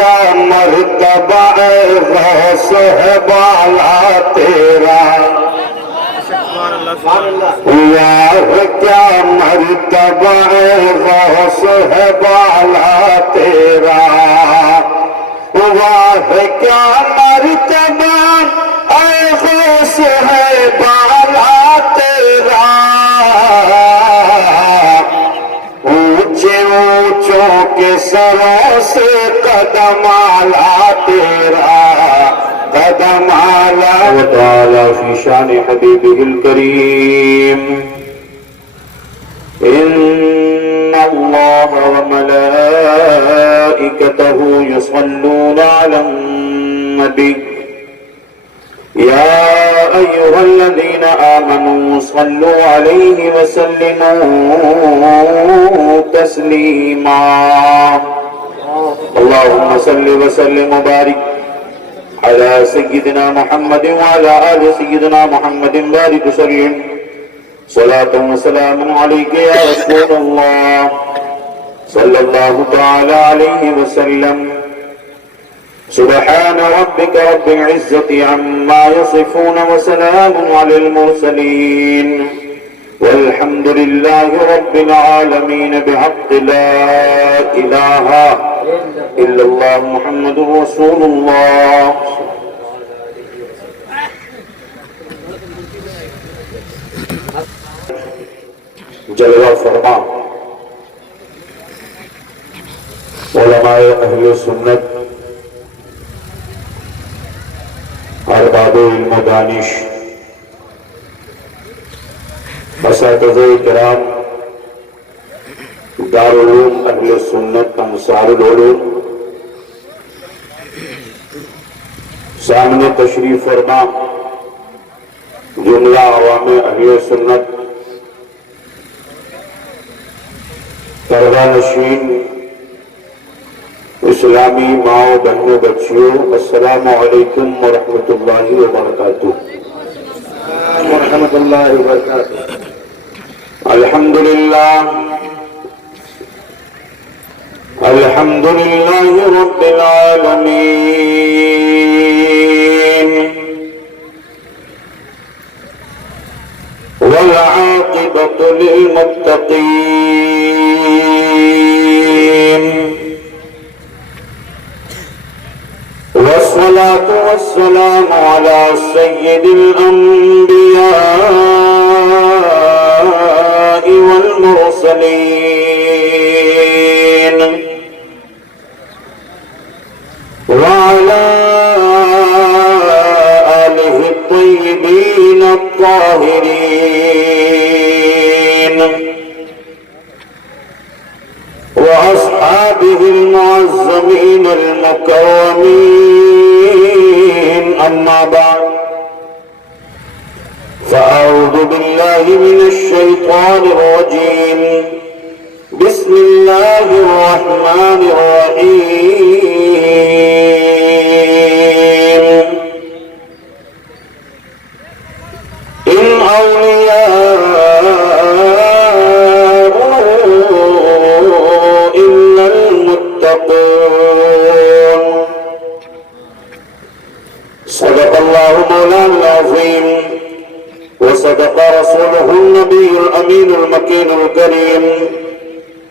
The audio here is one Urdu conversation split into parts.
کیا مرتبہ غوث ہے بالا تیرا، واہ کیا مرتبہ غوث ہے بالا تیرا، واہ کیا مرتبہ غوث ہے بالا تیرا، اونچے اونچوں کے سروں سے قدم آلا تیرا، قدم آلا وتعالی فی شان حبیبہ الکریم ان اللہ وملائکتہ یصلون علی النبی یا ایہا الذین آمنوا صلوا علیہ وسلموا تسلیما اللہم صل وسلم وبارک على سيدنا محمد وعلى آل سيدنا محمد بارك وسلم صلاة وسلام عليك يا رسول الله صلى الله تعالى عليه وسلم سبحان ربك رب العزة عما يصفون وسلام على المرسلين والحمد لله رب العالمين بحق لا إله إلا الله محمد رسول الله جلوہ فرما علماء اہل سنت ارباب علم و دانش اساتذہ کرام دارالعلوم اہل سنت انصار العلوم سامنے تشریف فرما جملہ عوام اہل سنت پردہ نشین اسلامی ماں بہنوں بچیوں السلام علیکم ورحمۃ اللہ وبرکاتہ ورحمۃ اللہ وبرکاتہ الحمدللہ رب العالمین والعاقبۃ للمتقین والصلاة والسلام على سيد الأنبياء والمرسلين وعلى آله الطيبين الطاهرين وأصحابه المعظمين المكرمين أما بعد فأعوذ بالله من الشيطان الرجيم بسم الله الرحمن الرحيم إن أولياء إلا المتقون صدق الله مولانا العظيم وصدق رسوله النبي الأمين المكين الكريم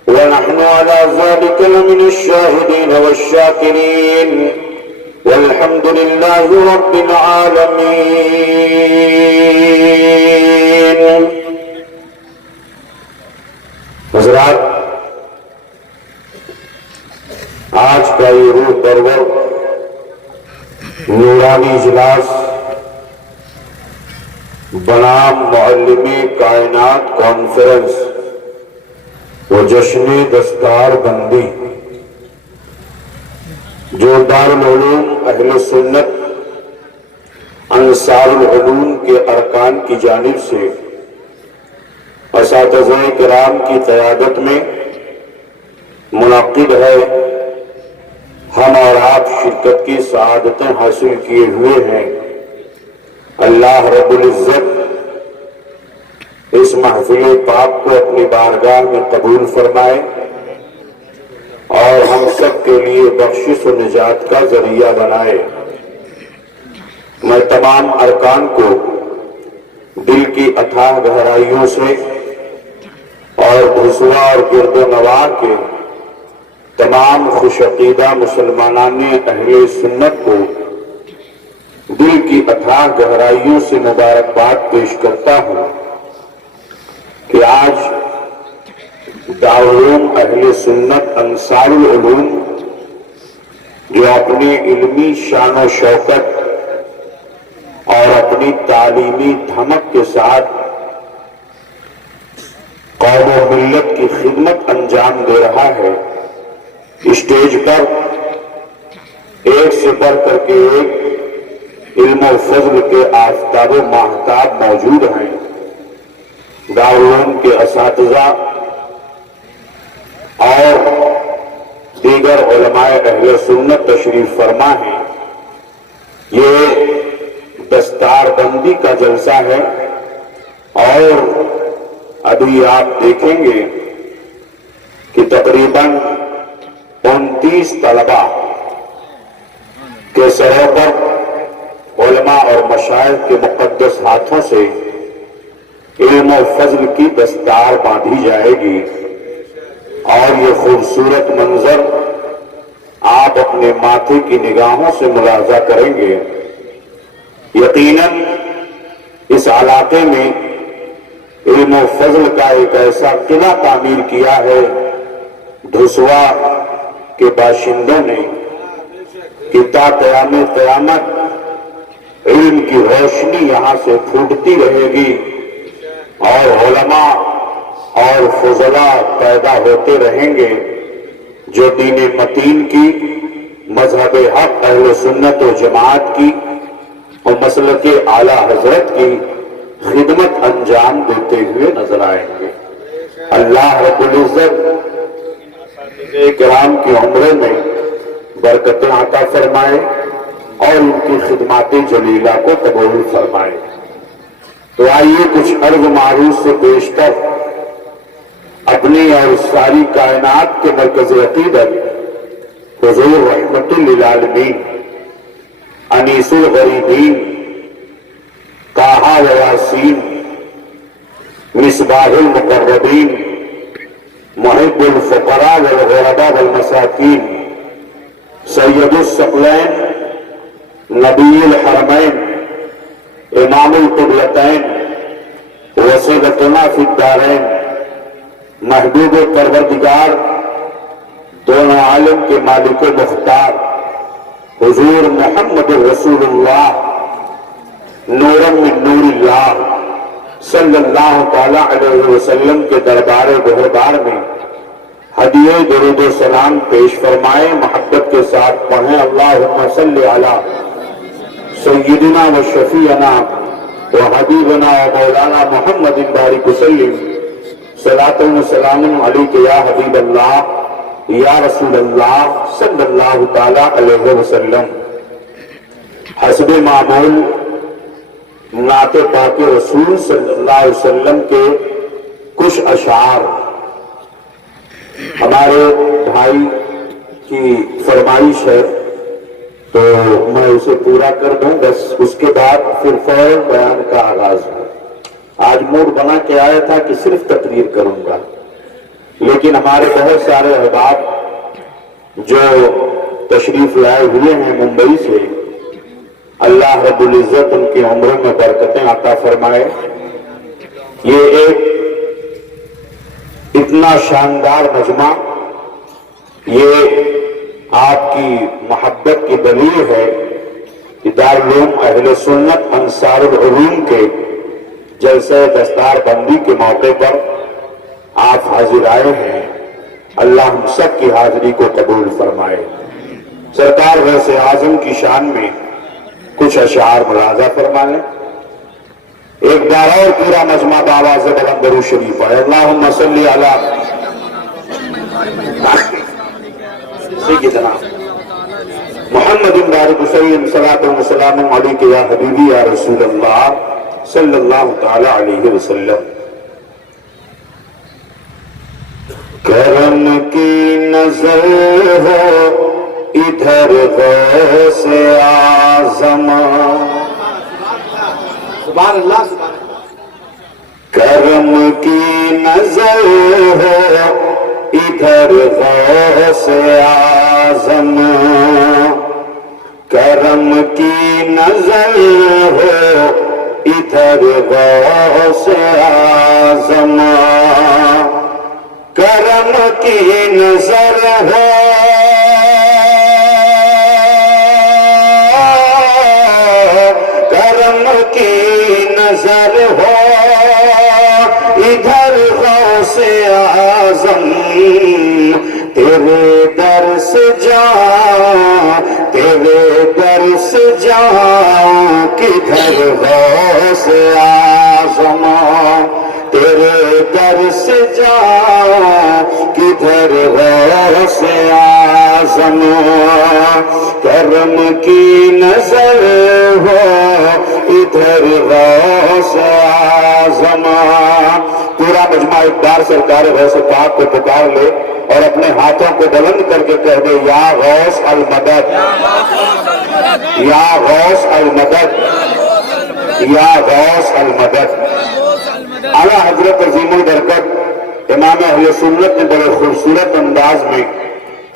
ونحن على ذلك لمن الشاهدين والشاكرين والحمد لله رب العالمين حضرات آج کا یہ روح پرور نورانی اجلاس بنام معلمی کائنات کانفرنس و جشن دستار بندی جو دارالعلوم اہل سنت انصار العلوم کے ارکان کی جانب سے اساتذہ کرام کی قیادت میں منعقد ہے، ہم اور آپ شرکت کی سعادتیں حاصل کیے ہوئے ہیں۔ اللہ رب العزت اس محفل پاک کو اپنی بارگاہ میں قبول فرمائے اور ہم سب کے لیے لیے بخشش و نجات کا ذریعہ بنائے۔ میں تمام ارکان کو دل کی اتھاہ گہرائیوں سے اور بھسوا اور گرد و نواح کے تمام خوش عقیدہ مسلمانان اہل سنت کو دل کی اتھاہ گہرائیوں سے مبارکباد پیش کرتا ہوں کہ آج دارالعلوم اہل سنت انصار العلوم جو اپنی علمی شان و شوکت اور اپنی تعلیمی دھمک کے ساتھ قوم و ملت کی خدمت انجام دے رہا ہے، اسٹیج پر ایک سے بڑھ کر کے ایک علم و فضل کے آفتاب و ماہتاب موجود ہیں۔ دارالعلوم کے اساتذہ اور دیگر علماء اہل سنت تشریف فرما ہیں۔ یہ دستار بندی کا جلسہ ہے اور ابھی آپ دیکھیں گے کہ تقریباً 29 طلبہ کے سروں پر علماء اور مشائخ کے مقدس ہاتھوں سے علم و فضل کی دستار باندھی جائے گی، اور یہ خوبصورت منظر آپ اپنے ماتھے کی نگاہوں سے ملاحظہ کریں گے۔ یقیناً اس علاقے میں علم و فضل کا ایک ایسا قلعہ تعمیر کیا ہے دھسوا کے باشندوں نے کہ تا قیام قیامت علم کی روشنی یہاں سے پھوٹتی رہے گی اور علماء اور فضلاء پیدا ہوتے رہیں گے جو دین متین کی، مذہب حق اہل سنت و جماعت کی اور مسلک اعلی حضرت کی خدمت انجام دیتے ہوئے نظر آئیں گے۔ اللہ رب العزت کرام کی عمرے میں برکتیں عطا فرمائے اور ان کی خدمات جلیلہ کو قبول فرمائے۔ تو آئیے کچھ عرض معروض سے بیشتر اپنی اور ساری کائنات کے مرکز عقیدت حضور رحمت للعالمین انیس الغریبین طٰہٰ و یاسین مصباح المقربین محب الفقراء والغرباء والمساکین سید الثقلین نبی الحرمین امام القبلتین وسیلتنا فی الدارین محبوب پروردگار دونوں عالم کے مالک و مختار حضور محمد رسول اللہ نورم من نور اللہ صلی اللہ تعالی علیہ وسلم کے دربار بہردار میں ہدیہ درود و سلام پیش فرمائے، محبت کے ساتھ پڑھیں اللہم صلی علی سیدنا و شفیعنا و حبیبنا و مولانا محمد بارک وسلم صلاۃ و سلام علیک یا حبیب اللہ یا رسول اللہ صلی اللہ تعالی علیہ وسلم۔ حسب معمول نعت پاک رسول صلی اللہ علیہ وسلم کے کچھ اشعار ہمارے بھائی کی فرمائش ہے تو میں اسے پورا کر دوں، بس اس کے بعد پھر فوراً بیان کا آغاز ہو۔ آج موڈ بنا کے آیا تھا کہ صرف تقریر کروں گا، لیکن ہمارے بہت سارے احباب جو تشریف لائے ہوئے ہیں ممبئی سے، اللہ رب العزت ان کی عمروں میں برکتیں عطا فرمائے۔ یہ ایک اتنا شاندار مجمع، یہ آپ کی محبت کی دلیل ہے کہ دارالعلوم اہل سنت انصار العلوم کے جلسہ دستار بندی کے موقع پر آپ حاضر آئے ہیں۔ اللہ ہم سب کی حاضری کو قبول فرمائے۔ سرکار غوث اعظم کی شان میں کچھ اشعار ملاحظہ فرما لیں۔ ایک بار اور پورا مجمع بآواز بلند درود شریف ہے۔ اللہم صلی علی سیدنا محمد بارک وسلم صلاۃ و سلام علیک یا حبیبی یا رسول اللہ صلی اللہ تعالی علیہ وسلم۔ کرم کی نظر ہو ادھر غوث اعظم سبحان اللہ سبحان اللہ کرم کی نظر ہو ادھر غوث اعظم کرم کی نظر ہو ادھر غوث اعظم کرم کی نظر ہو کرم کی نظر ہو ادھر غوث اعظم تیرے در سے جاؤں تیرے در سے جاؤں کدھر غوث اعظم تیرے در سے جاؤں کدھر غوث اعظم کرم کی نظر ہو ادھر غوث اعظم پورا مجمع ایک بار سرکار غوث پاک کو پکار لے اور اپنے ہاتھوں کو بلند کر کے کہہ دے یا غوث المدد یا غوث المدد یا غوث المدد اعلیٰ حضرت عظیم البرکت امام اہل سنت نے بڑے خوبصورت انداز میں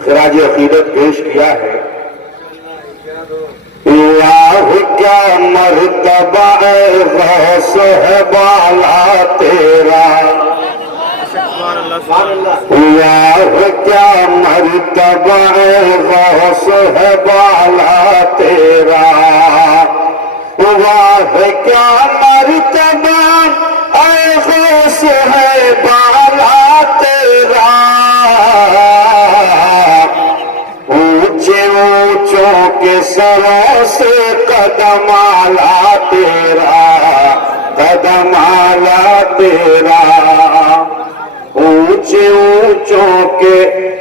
خراج عقیدت پیش کیا ہے اللہ کیا مرتبہ غوث ہے بالا تیرا اللہ کیا مرتبہ غوث ہے بالا تیرا واہ کیا مرتبہ غوث ہے بالا تیرا اونچے اونچوں کے سروں سے قدم آلا تیرا قدم آلا تیرا اونچے اونچوں کے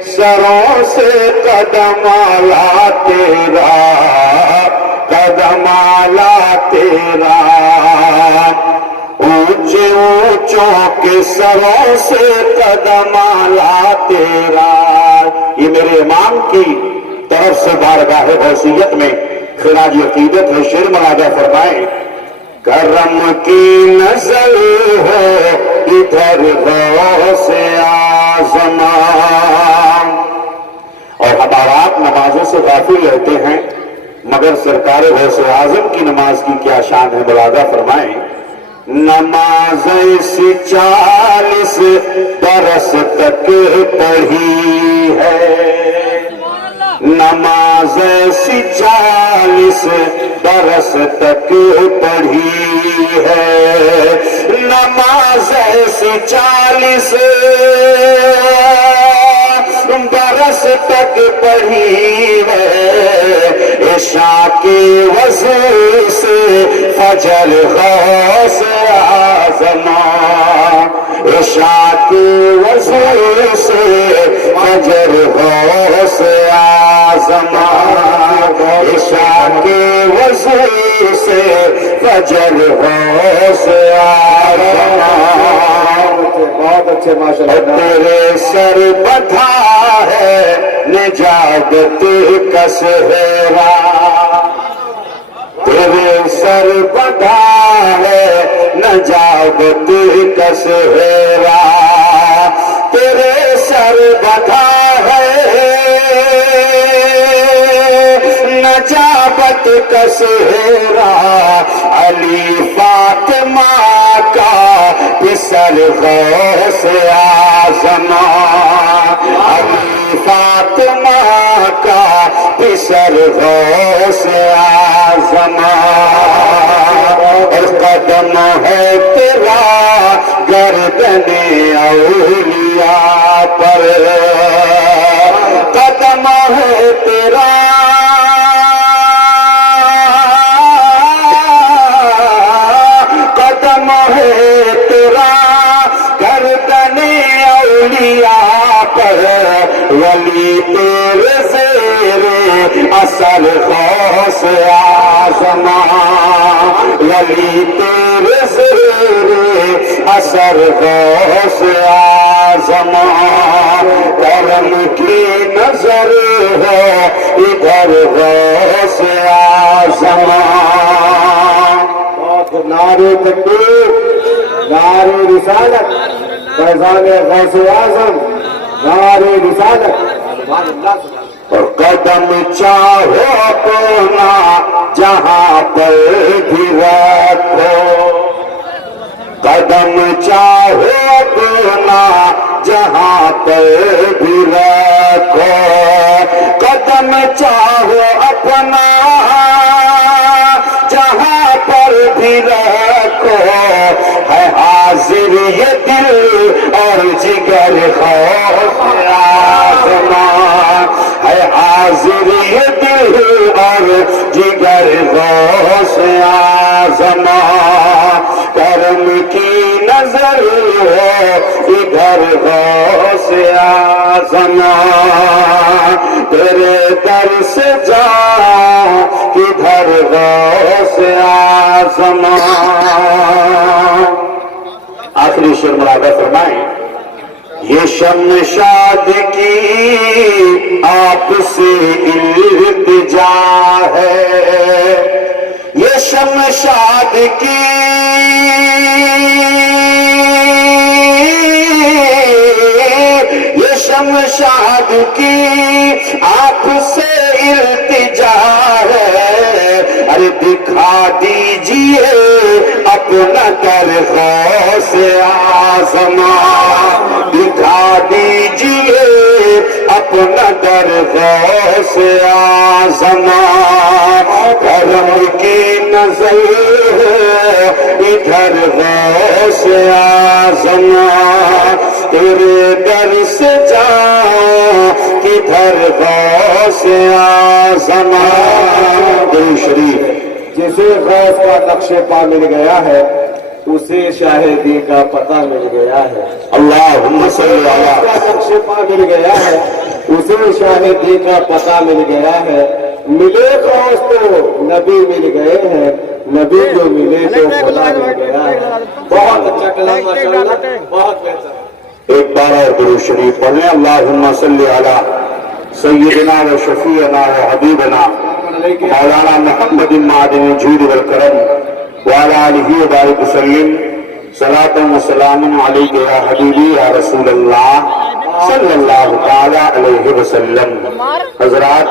سروں سے قدم آلا تیرا قدم آلا تیرا اونچے اونچوں کے سروں سے قدم آلا تیرا یہ میرے امام کی طرف سے بارگاہ غوثیت میں خراج عقیدت ہے شعر مراجع فرمائے کرم کی نظر ہے ادھر غوث اعظم اور ہمارا آپ نمازوں سے غافل رہتے ہیں مگر سرکار غوث اعظم کی نماز کی کیا شان ہے مراجع فرمائیں نماز ایسی 40 برس تک پڑھی ہے نماز ایسی 40 برس تک پڑھی ہے نماز ایسی 40 برس تک پڑھی ہے عشاء کے وضو سے فجر غوث اعظم عشاء کے وضو سے فجر غوث اعظم عشاء کے وضو سے فجر غوث اعظم بہت اچھے ماشاءاللہ تیرے سر بدھا ہے نجات کا سہرا تیرے سر بدھا ہے نجات کا سہرا تیرے سر بدھا ہے نجات کا سہرا علی فاطمہ کا پسر غوث اعظم علی فاطمہ کا پسر غوث اعظم اور قدم ہے تیرا گردن اولیاء پر قدم ہے تیرا قدم ہے تیرا گردن اولیاء پر ولی تیرے زیر اصل غوث اعظم ولی تیرے زیر اثر غوث اعظم آزماں کرم کی نظر ہے ادھر غوث آزماں نعرے تکبیر نعرے رسالت فیضان غوث اعظم نعرے رسالت سبحان اللہ اور قدم چاہو اپنا جہاں پر بھی رکھو قدم چاہو اپنا جہاں پر بھی رکھو قدم چاہو اپنا جہاں پر بھی رکھو ہے حاضر یہ دل اور جگر غوث آزماں ہے حاضر یہ دل اور جگر غوث آزماں کرم کی نظر ہے ادھر غوث آزماں تیرے در سے جاؤں کدھر غوث آزماں آخری شعر ملاحظہ فرمائیں یہ شمشاد کی آپ سے التجا ہے یہ شمشاد کی یہ شمشاد کی آپ سے التجا ہے ارے دکھا دیجئے اپنا در غوث آزماں دکھا دیجئے اپنا در غوث آزماں کرم کی نظر ادھر غوث آزماں تیرے در سے جاؤں کدھر غوث آزماں درود شریف جسے غوث کا نقش پا مل گیا ہے اسے شاہدی کا پتہ مل گیا ہے اللہم صلی غوث اللہ کا نقش پا مل گیا ہے اسے شاہدی کا پتہ مل گیا ہے ملے غوث تو نبی مل گئے ہیں نبی جو ملے تو خدا مل گیا ہے بہت اچھا کلام ماشاءاللہ بہت بہتر ایک بار اور درود شریف پڑھیں اللہم صلی علی سیدنا و شفیعنا و حبیبنا مولانا محمد معدن الجود والکرم وعلی آلہ وبارک وسلم صلاۃ و سلام علیک یا حبیبی یا رسول اللہ صلی اللہ تعالی علیہ وسلم حضرات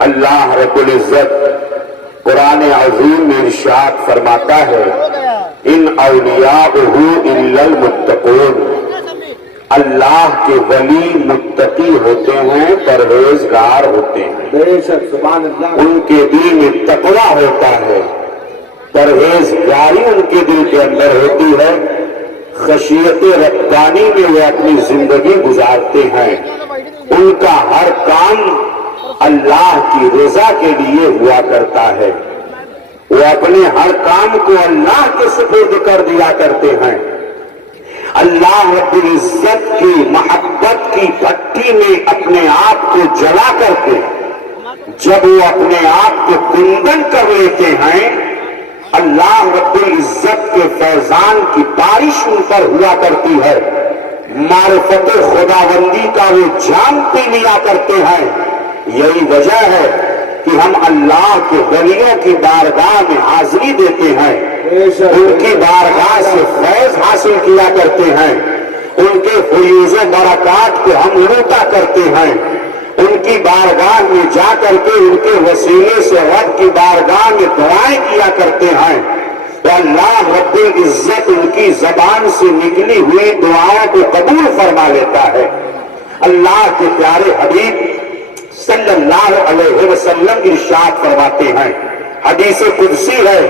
اللہ رب العزت قرآن عظیم میں ارشاد فرماتا ہے ان اولیاءہ الا المتقون اللہ کے ولی متقی ہوتے ہیں پرہیزگار ہوتے ہیں بے شک سبحان اللہ ان کے دل میں تقویٰ ہوتا ہے پرہیزگاری ان کے دل کے اندر ہوتی ہے خشیت ربانی میں وہ اپنی زندگی گزارتے ہیں ان کا ہر کام اللہ کی رضا کے لیے ہوا کرتا ہے وہ اپنے ہر کام کو اللہ کے سپرد کر دیا کرتے ہیں اللہ رب العزت کی محبت کی بھٹی میں اپنے آپ کو جلا کرتے جب وہ اپنے آپ کو کندن کر لیتے ہیں اللہ رب العزت کے فیضان کی بارش ان پر ہوا کرتی ہے معرفت خداوندی کا وہ جام پی لیا کرتے ہیں یہی وجہ ہے کہ ہم اللہ کے ولیوں کی بارگاہ میں حاضری دیتے ہیں ان کی بارگاہ سے فیض حاصل کیا کرتے ہیں ان کے فیوز و برکات کو ہم لوٹا کرتے ہیں ان کی بارگاہ میں جا کر کے ان کے وسیلے سے رب کی بارگاہ میں دعائیں کیا کرتے ہیں تو اللہ رب العزت ان کی زبان سے نکلی ہوئی دعاؤں کو قبول فرما لیتا ہے اللہ کے پیارے حبیب صلی اللہ علیہ وسلم ارشاد فرماتے ہیں حدیث قدسی ہے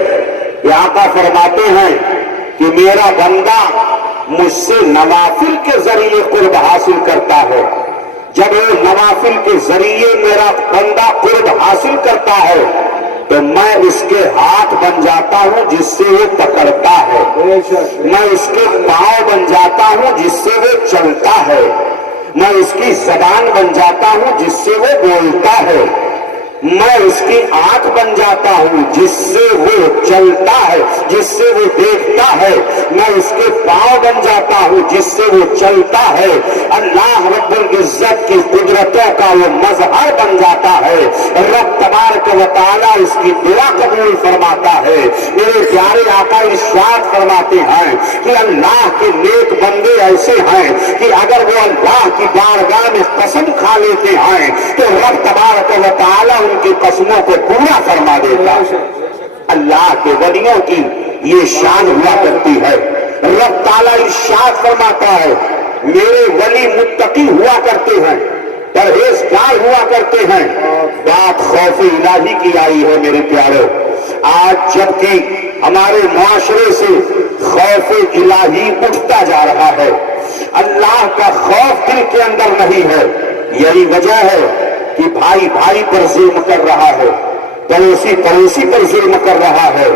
کہ آقا فرماتے ہیں کہ میرا بندہ مجھ سے نوافل کے ذریعے قرب حاصل کرتا ہے جب وہ نوافل کے ذریعے میرا بندہ قرب حاصل کرتا ہے تو میں اس کے ہاتھ بن جاتا ہوں جس سے وہ پکڑتا ہے میں اس کے پاؤں بن جاتا ہوں جس سے وہ چلتا ہے میں اس کی زبان بن جاتا ہوں جس سے وہ بولتا ہے میں اس کی آنکھ بن جاتا ہوں جس سے وہ چلتا ہے، جس سے وہ دیکھتا ہے، میں اس کے پاؤں بن جاتا ہوں جس سے وہ چلتا ہے، اللہ رب العزت کی قدرتوں کا وہ مظہر بن جاتا ہے، رب تبارک و تعالیٰ اس کی دعا قبول فرماتا ہے۔ میرے پیارے آقا ارشاد فرماتے ہیں کہ اللہ کے نیک بندے ایسے ہیں کہ اگر وہ اللہ کی بارگاہ میں قسم کھا لیتے ہیں تو رب تبارک و تعالیٰ ان کی قسموں کو پورا فرما دیتا ہے۔ اللہ کے ولیوں کی یہ شان ہوا کرتی ہے۔ رب تعالیٰ ارشاد فرماتا ہے میرے ولی متقی ہوا کرتے ہیں، پرہیزگار ہوا کرتے ہیں۔ بات خوف الہی کی آئی ہے میرے پیارو۔ آج جبکہ ہمارے معاشرے سے خوف الہی اٹھتا جا رہا ہے، اللہ کا خوف دل کے اندر نہیں ہے، یہی وجہ ہے کہ بھائی بھائی پر ظلم کر رہا ہے، پڑوسی پڑوسی پر ظلم کر رہا ہے،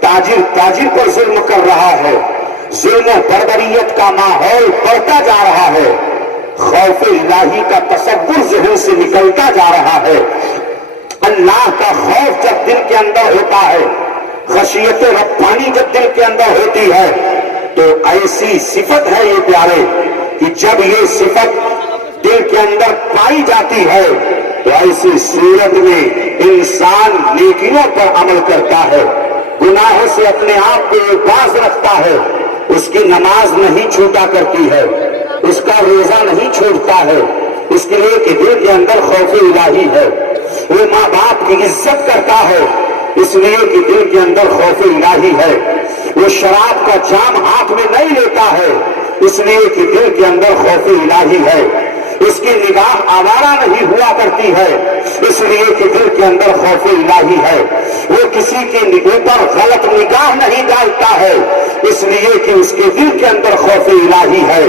تاجر تاجر پر ظلم کر رہا ہے، ظلم و بربریت کا ماحول بڑھتا جا رہا ہے، خوف الہی کا تصور ذہن سے نکلتا جا رہا ہے۔ اللہ کا خوف جب دل کے اندر ہوتا ہے، خشیت ربانی جب دل کے اندر ہوتی ہے تو ایسی صفت ہے یہ پیارے کہ جب یہ صفت دل کے اندر پائی جاتی ہے تو ایسی صورت میں انسان نیکیوں پر عمل کرتا ہے، گناہوں سے اپنے آپ کو باز رکھتا ہے، اس کی نماز نہیں چھوٹا کرتی ہے، اس کا روزہ نہیں چھوڑتا ہے، اس کے لیے کہ دل کے اندر خوف الہی ہے۔ وہ ماں باپ کی عزت کرتا ہے اس لیے کہ دل کے اندر خوف الہی ہے۔ وہ شراب کا جام ہاتھ میں نہیں لیتا ہے اس لیے کہ دل کے اندر خوف الہی ہے۔ اس کی نگاہ آوارہ نہیں ہوا کرتی ہے اس لیے کہ دل کے اندر خوف الہی ہے۔ وہ کسی کے اوپر غلط نگاہ نہیں ڈالتا ہے اس لیے کہ اس کے دل کے اندر خوف الہی ہے۔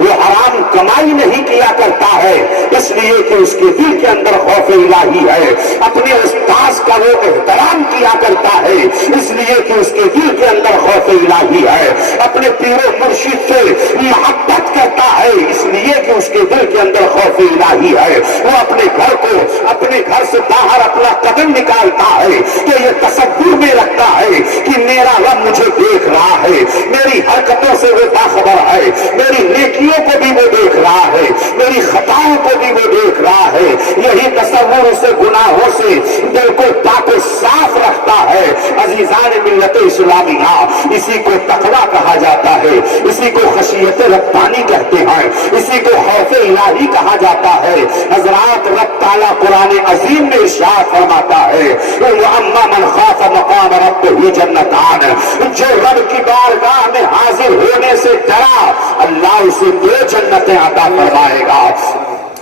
وہ حرام کمائی نہیں کیا کرتا ہے اس لیے کہ اس کے دل کے اندر خوف الہی ہے۔ اپنے استاذ کا وہ احترام کیا کرتا ہے اس لیے کہ اس کے دل کے اندر خوف الہی ہے۔ اپنے پیر و مرشد سے محبت کرتا ہے اس لیے کہ اس کے دل کے اندر خوف الہی ہے۔ وہ اپنے گھر کو اپنے گھر سے باہر اپنا قدم نکالتا ہے کہ یہ تصور میں رکھتا ہے کہ میرا رب مجھے دیکھ رہا ہے، میری حرکتوں سے وہ باخبر ہے، میری نیکیوں کو بھی وہ دیکھ رہا ہے، میری خطاؤں کو بھی وہ دیکھ رہا ہے۔ یہی تصور اسے گناہوں سے دل کو پاک و صاف رکھتا ہے۔ عزیزان ملت اسلامیہ، اسی کو تقویٰ کہا جاتا ہے، اسی کو خشیت ربانی کہتے ہیں، اسی کو خوف الہی کہا جاتا ہے۔ حضرات رب تعالیٰ قرآن عظیم میں ارشاد فرماتا ہے وَأَمَّا مَنْ خَافَ مَقَامَ رَبِّهِ جَنَّتَانِ، جو رب کی بارگاہ میں حاضر ہونے سے ڈرا اللہ اسے 2 جنتیں عطا فرمائے گا،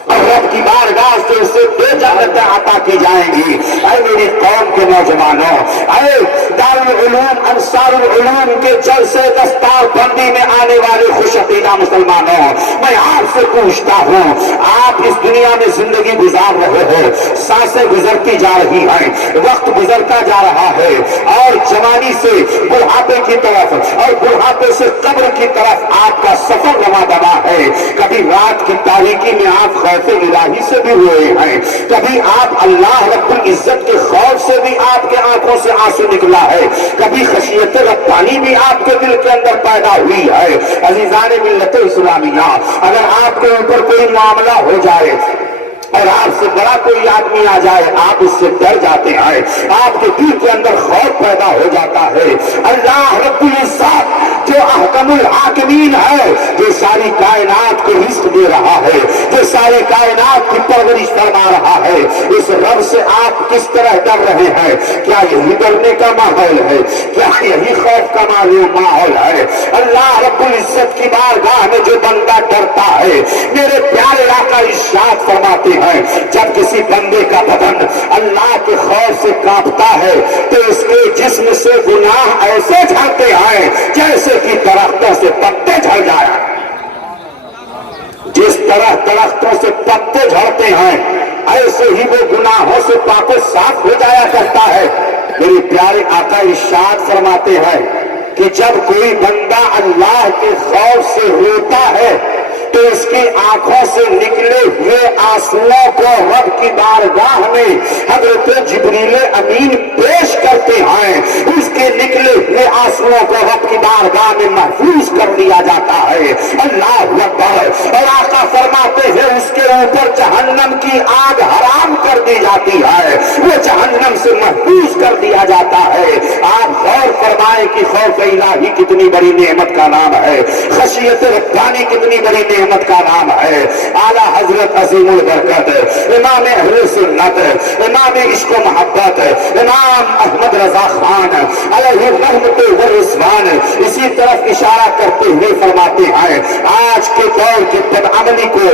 اور رب کی بارگاہ سے اسے 2 جنتیں عطا کی جائیں گی۔ اے میری قوم کے نوجوانوں، اے دارالعلوم انصار العلوم کے جلسے دستار بندی میں آنے والے خوش عقیدہ مسلمانوں، میں آپ سے پوچھتا ہوں آپ اس دنیا میں زندگی گزار رہے ہو، سانسیں گزرتی جا رہی ہیں، وقت گزرتا جا رہا ہے اور جوانی سے بڑھاپے کی طرف اور بڑھاپے سے قبر کی طرف آپ کا سفر رواں دوا ہے۔ کبھی رات کی تاریکی میں آپ خوف الہی سے بھی ہوئے ہیں، کبھی آپ اللہ رب العزت کے خوف سے بھی آپ کے آنکھوں سے آنسو نکلا ہے، کبھی خشیت ربانی بھی آپ کے دل کے اندر پیدا ہوئی ہے۔ عزیزان ملت اسلامیہ، اگر آپ کے اوپر کوئی معاملہ ہو جائے اور آپ سے بڑا کوئی آدمی آ جائے آپ اس سے ڈر جاتے ہیں، آپ کے دل کے اندر خوف پیدا ہو جاتا ہے۔ اللہ رب العزت جو احکم الحاکمین ہے، جو ساری کائنات کو رزق دے رہا ہے، جو ساری کائنات کی پرورش فرما رہا ہے، اس رب سے آپ کس طرح ڈر رہے ہیں؟ کیا یہی ڈرنے کا ماحول ہے؟ کیا یہی خوف کا ماحول ہے؟ اللہ رب العزت کی بارگاہ میں جو بندہ ڈرتا ہے، میرے پیارے آقا ارشاد فرماتے ہیں جب کسی بندے کا بدن اللہ کے خوف سے کانپتا ہے تو اس کے جسم سے گناہ ایسے جھڑتے ہیں جیسے کہ درختوں سے پتے جھڑ جائیں۔ جس طرح درختوں سے پتے جھڑتے ہیں ایسے ہی وہ گناہوں سے پاک و صاف ہو جایا کرتا ہے۔ میرے پیارے آقا ارشاد فرماتے ہیں کہ جب کوئی بندہ اللہ کے خوف سے روتا ہے تو اس کی آنکھوں سے نکلے ہوئے آنسوؤں کو رب کی بارگاہ میں حضرت جبریل امین پیش کرتے ہیں، اس کے نکلے ہوئے آنسوؤں کو رب کی بارگاہ میں محفوظ کر لیا جاتا ہے۔ اللہ اکبر۔ اور آقا فرماتے ہیں اس کے اوپر جہنم کی آگ حرام کر دی جاتی ہے، وہ جہنم سے محفوظ کر دیا جاتا ہے۔ آپ غور فرمائیں کہ خوف الہی کتنی بڑی نعمت کا نام ہے، خشیت ربانی کتنی بڑی نعمت کا نام ہے۔ اعلیٰ حضرت عظیم البرکت امام اہل سنت، امام عشق و محبت، امام احمد رضا خان علیہ رحمت و رضوان اسی طرف اشارہ کرتے ہوئے فرماتے ہیں آج کے دور کے بدعملی کو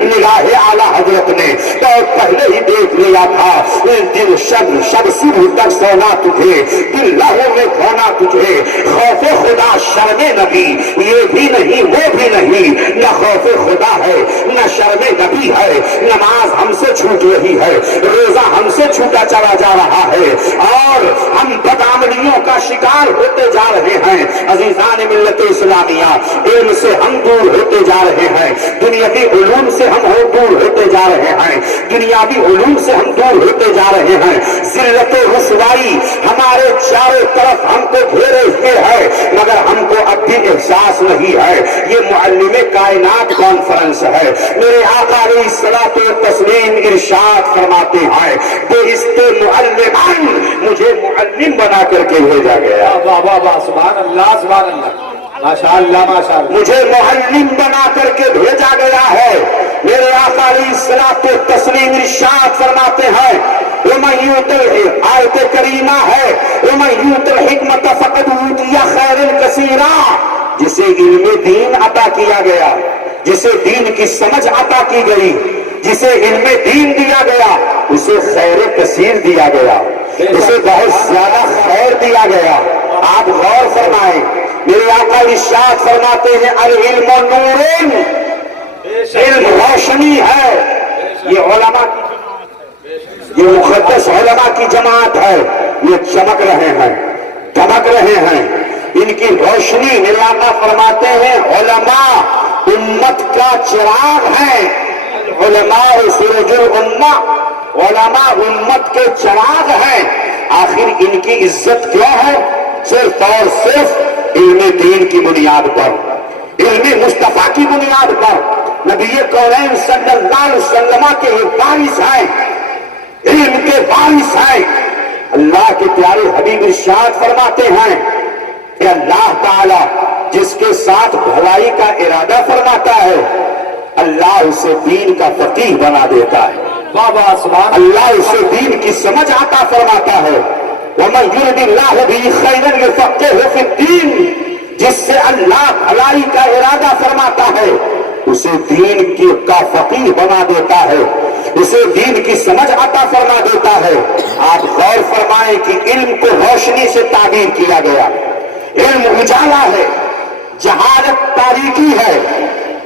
نگاہ اعلیٰ حضرت نے بہت پہلے ہی دیکھ لیا تھا۔ دل شب صبح تک سونا تجھے، دل لہو میں کھونا تجھے، خوف خدا شرم نبی یہ بھی نہیں وہ بھی نہیں، نہ خوف خدا ہے نہ شرم نبی ہے، نماز ہم سے چھوٹ رہی ہے، روزہ ہم سے چھوٹا چلا جا رہا ہے، اور ہم بدعملیوں کا شکار ہوتے جا رہے ہیں۔ عزیزان ملت اسلامیہ، علم سے ہم دور ہوتے جا رہے ہیں، دنیاوی علوم سے ہم دور ہوتے جا رہے ہیں، دنیاوی علوم سے ہم دور ہوتے جا رہے ہیں۔ ذلت و رسوائی ہمارے چاروں طرف ہم کو گھیرے ہوئے ہے، مگر ہم کو اب بھی احساس نہیں ہے۔ یہ معلم کائنات کانفرنس ہے۔ میرے آقا علیہ الصلوۃ والتسلیم ارشاد فرماتے ہیں بِعِثْتُ مُعَلِّمًا، مجھے معلم بنا کر کے بھیجا گیا۔ واہ واہ واہ، سبحان اللہ سبحان اللہ، ماشاء اللہ ماشاء اللہ۔ مجھے معلم بنا کر کے بھیجا گیا ہے۔ میرے آقا علیہ الصلوۃ والتسلیم ارشاد فرماتے ہیں وَمَن يُؤْتِ آیت کریمہ ہے وَمَن يُؤْتِ الْحِکْمَةَ فَقَدْ أُوتِیَ خَیْرًا کثیرًا، جسے علم دین عطا کیا گیا، جسے دین کی سمجھ عطا کی گئی، جسے علم دین دیا گیا، اسے خیر کثیر دیا گیا، اسے بہت زیادہ خیر دیا گیا۔ آپ غور فرمائیں، میرے آقا ارشاد فرماتے ہیں العلم نور، علم روشنی ہے۔ یہ علماء کی، یہ مقدس علماء کی جماعت ہے، یہ چمک رہے ہیں، دمک رہے ہیں، ان کی روشنی۔ میرے آقا فرماتے ہیں علماء امت کا چراغ ہے، علماء سورج الامہ، علماء امت کے چراغ ہیں۔ آخر ان کی عزت کیا ہے؟ صرف اور صرف علم دین کی بنیاد پر، علم مصطفیٰ کی بنیاد پر، نبی کونین صلی اللہ علیہ وسلم کے وارث ہیں، علم کے وارث ہیں۔ اللہ کے پیارے حبیب ارشاد فرماتے ہیں کہ اللہ تعالی جس کے ساتھ بھلائی کا ارادہ فرماتا ہے اللہ اسے دین کا فقیہ بنا دیتا ہے۔ بابا سبحان اللہ اسے دین کی سمجھ عطا فرماتا ہے۔ وَمَن يُرِدِ اللَّهُ بِهِ خَيْرًا يُفَقِّهْهُ فِي الدِّينِ، جس سے اللہ بھلائی کا ارادہ فرماتا ہے اسے دین کا فقیہ بنا دیتا ہے، اسے دین کی سمجھ عطا فرما دیتا ہے۔ آپ غور فرمائیں کہ علم کو روشنی سے تعبیر کیا گیا۔ علم اجالا ہے، جہالت تاریکی ہے،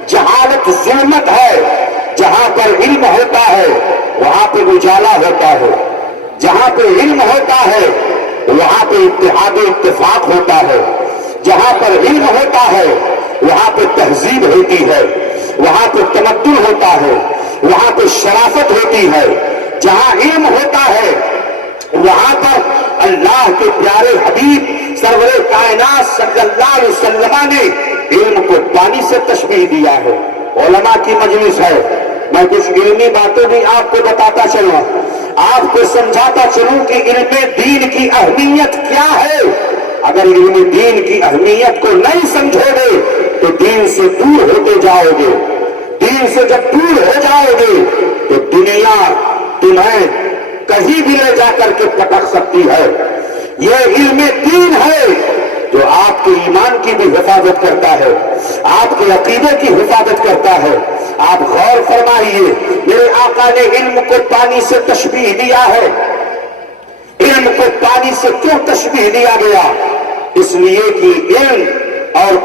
جہالت ظلمت ہے۔ جہاں پر علم ہوتا ہے وہاں پہ اجالا ہوتا ہے، جہاں پہ علم ہوتا ہے وہاں پہ اتحاد و اتفاق ہوتا ہے، جہاں پر علم ہوتا ہے وہاں پہ تہذیب ہوتی ہے، وہاں پہ تمدن ہوتا ہے، وہاں پہ شرافت ہوتی ہے۔ جہاں علم ہوتا ہے وہاں پر اللہ کے پیارے حبیب سرور کائنات صلی اللہ علیہ وسلم نے علم کو پانی سے تشبیہ دیا ہے۔ علماء کی مجلس ہے، میں کچھ علمی باتیں بھی آپ کو بتاتا چلوں، آپ کو سمجھاتا چلوں کہ علم دین کی اہمیت کیا ہے۔ اگر علم دین کی اہمیت کو نہیں سمجھو گے تو دین سے دور ہوتے جاؤ گے۔ دین سے جب دور ہو جاؤ گے تو دنیا تمہیں کہیں بھی لے جا کر کے پٹک سکتی ہے۔ یہ علم دین ہے جو آپ کے ایمان کی بھی حفاظت کرتا ہے، آپ کے عقیدے کی حفاظت کرتا ہے۔ آپ غور فرمائیے، میرے آقا نے علم کو پانی سے تشبیہ دیا ہے۔ علم کو پانی سے کیوں تشبیہ دیا گیا؟ اس لیے کہ علم اور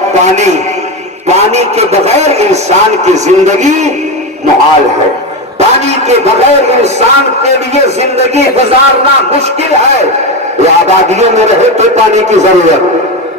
پانی کے بغیر انسان کی زندگی محال ہے۔ پانی کے بغیر انسان کے لیے زندگی گزارنا مشکل ہے۔ وہ آبادیوں میں رہے تو پانی کی ضرورت،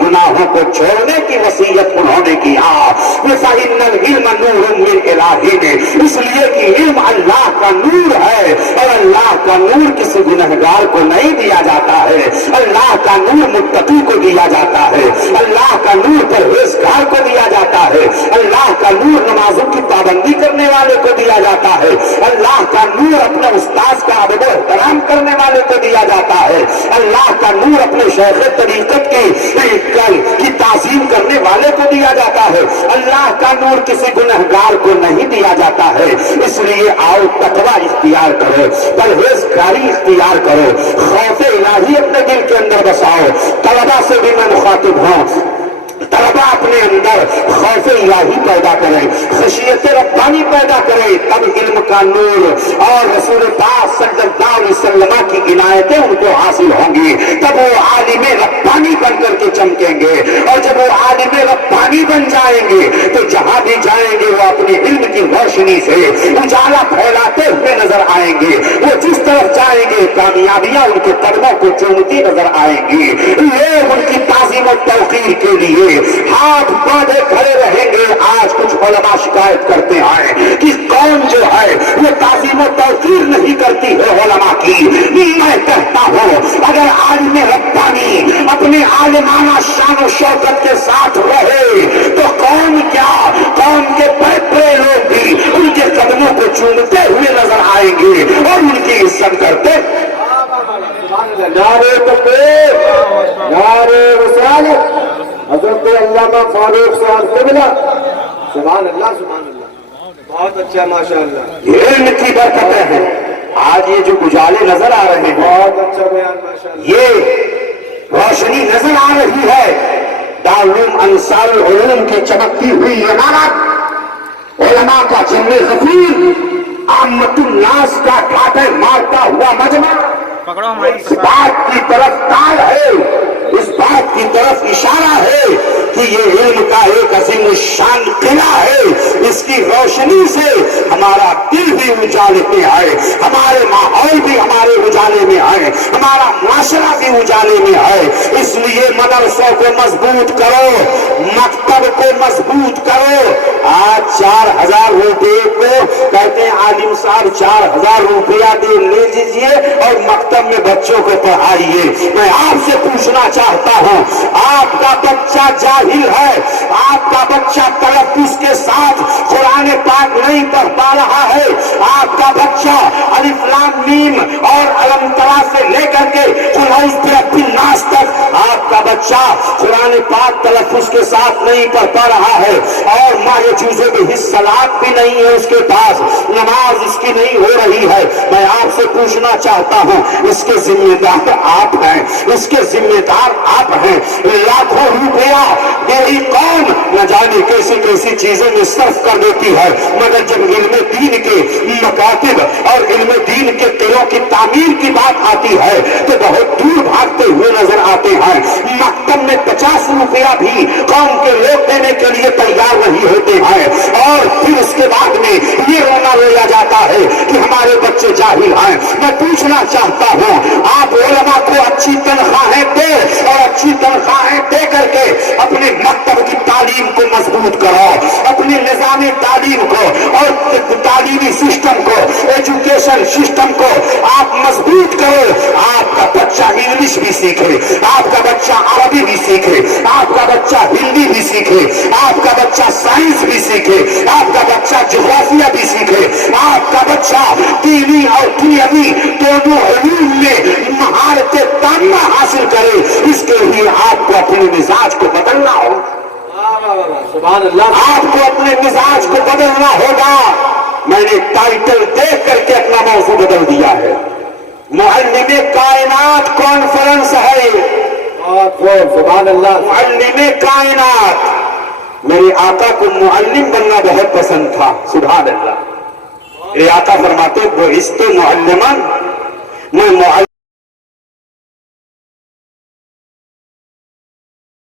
گناہوں کو چھوڑنے کی وصیت انہوں نے کیا۔ فإن العلم نور من الہ، اس لیے کہ علم اللہ کا نور ہے، اور اللہ کا نور کسی گنہگار کو نہیں دیا جاتا ہے، اللہ کا نور متقی کو دیا جاتا ہے، اللہ کا نور پرہیزگار کو دیا جاتا ہے، اللہ کا نور نمازوں کی پابندی کرنے والے کو دیا جاتا ہے، اللہ کا نور اپنے استاذ کا ادب و احترام کرنے والے کو دیا جاتا ہے، اللہ کا نور اپنے شیخ طریقت کی تعظیم کرنے والے کو دیا جاتا ہے، اللہ کا نور کسی گنہگار کو نہیں دیا جاتا ہے۔ اس لیے آؤ تقوی اختیار کرو، پرہیزگاری اختیار کرو، خوف الہی اپنے دل کے اندر بساؤ۔ طلبا سے بھی میں مخاطب ہوں، طلبا اپنے اندر خوف الہی پیدا کریں، خشیت ربانی پیدا کریں، تب علم کا نور اور رسول پاک صلی اللہ علیہ وسلم کی عنایتیں ان کو حاصل ہوں گی، تب وہ عالم ربانی بن کر کے چمکیں گے، اور جب وہ عالم ربانی بن جائیں گے تو جہاں بھی جائیں گے وہ اپنے علم کی روشنی سے اجالا پھیلاتے ہوئے نظر آئیں گے، وہ جس طرف جائیں گے کامیابیاں ان کے قدموں کو چومتی نظر آئیں گی، لوگ ان کی تعظیم و توقیر کے لیے ہاتھ باندھے کھڑے رہیں گے۔ آج کچھ علماء شکایت کرتے ہیں کہ قوم جو ہے وہ تعظیم و توقیر نہیں کرتی ہے علماء کی۔ میں کہتا ہوں اگر عالم ربانی اپنے عالمانہ شان و شوکت کے ساتھ رہے تو قوم کیا، قوم کے بڑے بڑے لوگ بھی ان کے قدموں کو چومتے ہوئے نظر آئیں گے اور ان کی عزت کرتے۔ نعرے تکبیر، نعرے رسالت، حضرت علامہ فاروق صاحب قبلہ، سبحان اللہ سبحان اللہ، بہت اچھا ماشاءاللہ، علم کی برکتیں ہیں۔ آج یہ جو اجالے نظر آ رہے ہیں، بہت اچھا بیان ماشاءاللہ، یہ روشنی نظر آ رہی ہے، دارالعلوم انصار العلوم کی چمکتی ہوئی عمارت، علماء کا جن غفیر، عامت الناس کا ٹھاٹے مارتا ہوا مجمع، اس بات کی طرف تال ہے، اس بات کی طرف اشارہ ہے کہ یہ علم کا ایک عظیم الشان قلعہ ہے، اس کی روشنی سے ہمارا دل بھی اجالے میں آئے، ہمارے ماحول بھی ہمارے اجالے میں آئے، ہمارا معاشرہ بھی اجالے میں آئے۔ اس لیے مدرسوں کو مضبوط کرو، مکتب کو مضبوط کرو۔ آج 4000 روپے کو کہتے ہیں عالم صاحب 4000 روپیہ دے لے لیجیے اور مکتب میں بچوں کو پڑھائیے۔ میں آپ سے پوچھنا چاہتا ہوں، آپ کا بچہ جاہل ہے، آپ کا بچہ تلفظ کے ساتھ قرآن پاک نہیں پڑھ پا رہا ہے، آپ کا بچہ الف لام میم اور علم ترا سے لے کر کے قل اعوذ برب الناس تک آپ کا بچہ قرآن پاک تلفظ کے ساتھ نہیں پڑھ پا رہا ہے، اور ما یجوز بہ الصلاۃ بھی نہیں ہے اس کے پاس، نماز اس کی نہیں ہو رہی ہے۔ میں آپ سے پوچھنا چاہتا ہوں، اس کے ذمہ دار آپ ہیں، اس کے ذمہ دار آپ ہیں۔ لاکھوں روپیہ میری قوم نہ جانے کیسی کیسی چیزوں میں صرف کر دیتی ہے، مگر جب علم دین کے مکاتب اور علم دین کے قلعوں کی تعمیر کی بات آتی ہے تو بہت دور بھاگتے ہوئے نظر آتے ہیں۔ مکتب میں 50 روپیہ بھی قوم کے لوگ دینے کے لیے تیار نہیں ہوتے ہیں، اور پھر اس کے بعد میں یہ رونا رویا جاتا ہے کہ ہمارے بچے جاہل ہیں۔ میں پوچھنا چاہتا ہوں، آپ علماء کو اچھی تنخواہیں دے اور اچھی تنخواہیں دے کر کے اپنے مکتب کی تعلیم کو مضبوط کرو، اپنے نظام تعلیم کو اور تعلیمی سسٹم کو، ایجوکیشن سسٹم کو آپ مضبوط کرو۔ آپ کا بچہ انگلش بھی سیکھے، آپ کا بچہ عربی بھی سیکھے، آپ کا بچہ ہندی بھی سیکھے، آپ کا بچہ سائنس بھی سیکھے، آپ کا بچہ جغرافیہ بھی سیکھے، آپ کا بچہ دینی اور دنیاوی دونوں علوم میں مہارت تامہ حاصل کرے۔ اس کے لیے آپ کو اپنے مزاج کو بدلنا ہوگا، سبحان اللہ، آپ کو اپنے مزاج کو بدلنا ہوگا۔ میں نے ٹائٹل دیکھ کر کے اپنا موضوع بدل دیا ہے، معلم کائنات کانفرنس ہے۔ سبحان اللہ، معلم کائنات، میرے آقا کو معلم بننا بہت پسند تھا، سبحان اللہ۔ میرے آقا فرماتے بعثت معلما، میں معلم